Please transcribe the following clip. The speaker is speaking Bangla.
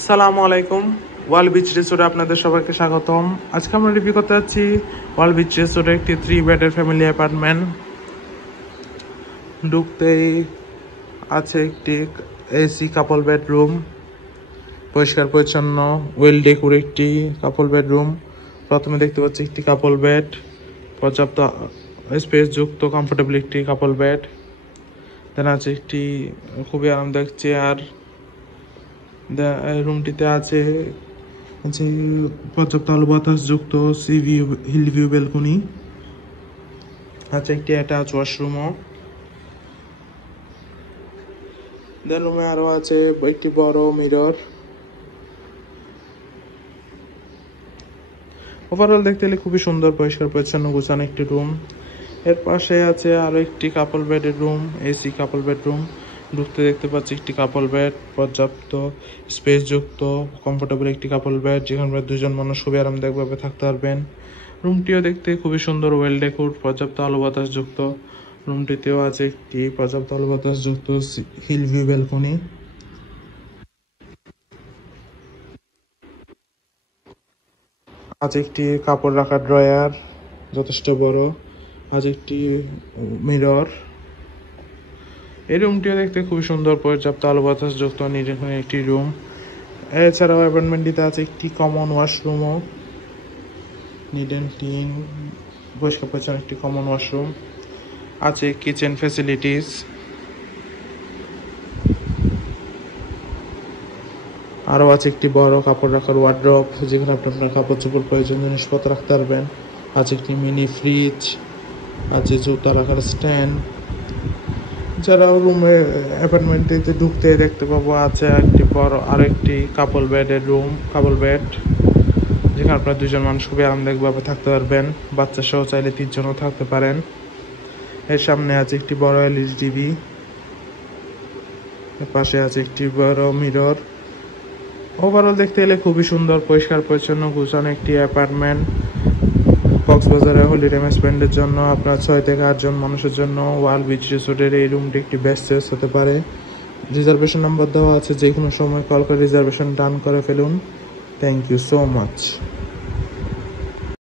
আসসালামু আলাইকুম। ওয়াল বিচ রিসোর্টে আপনাদের সবাইকে স্বাগতম। আজকে আমরা রিভিউ করতে যাচ্ছি ওয়াল বিচ রিসোর্টে একটি 3 বেডের ফ্যামিলি অ্যাপার্টমেন্ট। ঢুকতেই আছে একটি এসি কাপল বেডরুম, পরিষ্কার পরিচ্ছন্ন ওয়েল ডেকোর একটি কাপল বেডরুম। প্রথমে দেখতে পাচ্ছি একটি কাপল বেড, পর্যাপ্ত স্পেস যুক্ত কমফোর্টেবল একটি কাপল বেড। দেন আছে একটি খুবই আরামদায়ক চেয়ার। রুমটিতে আছে পর্যাপ্ত আলো বাতাস যুক্ত হিল ভিউ ব্যালকনি। আছে একটি অ্যাটাচ ওয়াশরুমও। দেন রুমে আরো আছে একটি বড় মিরর। ওভারঅল দেখতে গেলে খুবই সুন্দর, পরিষ্কার পরিচ্ছন্ন গোছানো একটি রুম। এর পাশে আছে আরো একটি কাপল বেডের রুম, এসি কাপল বেডরুম। ঢুকতে দেখতে পাচ্ছি একটি কাপল বেড, পর্যাপ্ত স্পেস যুক্ত কমফোর্টেবল একটি কাপল বেড, যেখানে দুজন মানুষ খুবই আরামদায়কভাবে থাকতে পারবেন। রুমটিও দেখতে খুবই সুন্দর, ওয়েল ডেকোর, পর্যাপ্ত আলো বাতাস যুক্ত। রুমটিতেও আছে একটি পর্যাপ্ত আলো বাতাস যুক্ত হিল ভিউ ব্যালকনি। আছে একটি কাপড় রাখার ড্রয়ার, যথেষ্ট বড়। আছে একটি মিরর। এই রুমটিও দেখতে খুবই সুন্দর, পর্যাপ্ত আলো বাতাস যুক্ত নিরিবিলি একটি রুম। এছাড়াও অ্যাপার্টমেন্টটিতে আছে একটি কমন ওয়াশরুমও, নিট অ্যান্ড ক্লিন, পরিষ্কার পরিচ্ছন্ন একটি কমন ওয়াশরুম। আছে কিচেন ফ্যাসিলিটিস। আরও আছে একটি বড় কাপড় রাখার ওয়ার্ড্রপ, যেখানে আপনি আপনার কাপড় চোপড় প্রয়োজনীয় জিনিসপত্র রাখতে পারবেন। আছে একটি মিনি ফ্রিজ। আছে জুতা রাখার স্ট্যান্ড। এছাড়াও রুমের অ্যাপার্টমেন্টটিতে ঢুকতে দেখতে পাবো আছে একটি বড় আরো একটি কাপল বেডের রুম, কাপল বেড, যেখানে আপনার দুজন মানুষ খুবই আরামদায়কভাবে থাকতে পারবেন। বাচ্চা সহ চাইলে 3 জনও থাকতে পারেন। এর সামনে আছে একটি বড় এলইডি টিভি। এর পাশে আছে একটি বড় মিরর। ওভারঅল দেখতে গেলে খুবই সুন্দর, পরিষ্কার পরিচ্ছন্ন গোছানো একটি অ্যাপার্টমেন্ট। কক্সবাজারে হলিডে স্পেন্ডের জন্য আপনার 6 থেকে 8 জন মানুষের জন্য ওয়াল বিচ রিসোর্টের এই রুমটি একটি বেস্ট চয়েস হতে পারে। রিজার্ভেশন নাম্বার দেওয়া আছে, যে কোনো সময় কল করে রিজার্ভেশন ডান করে ফেলুন। Thank you so much.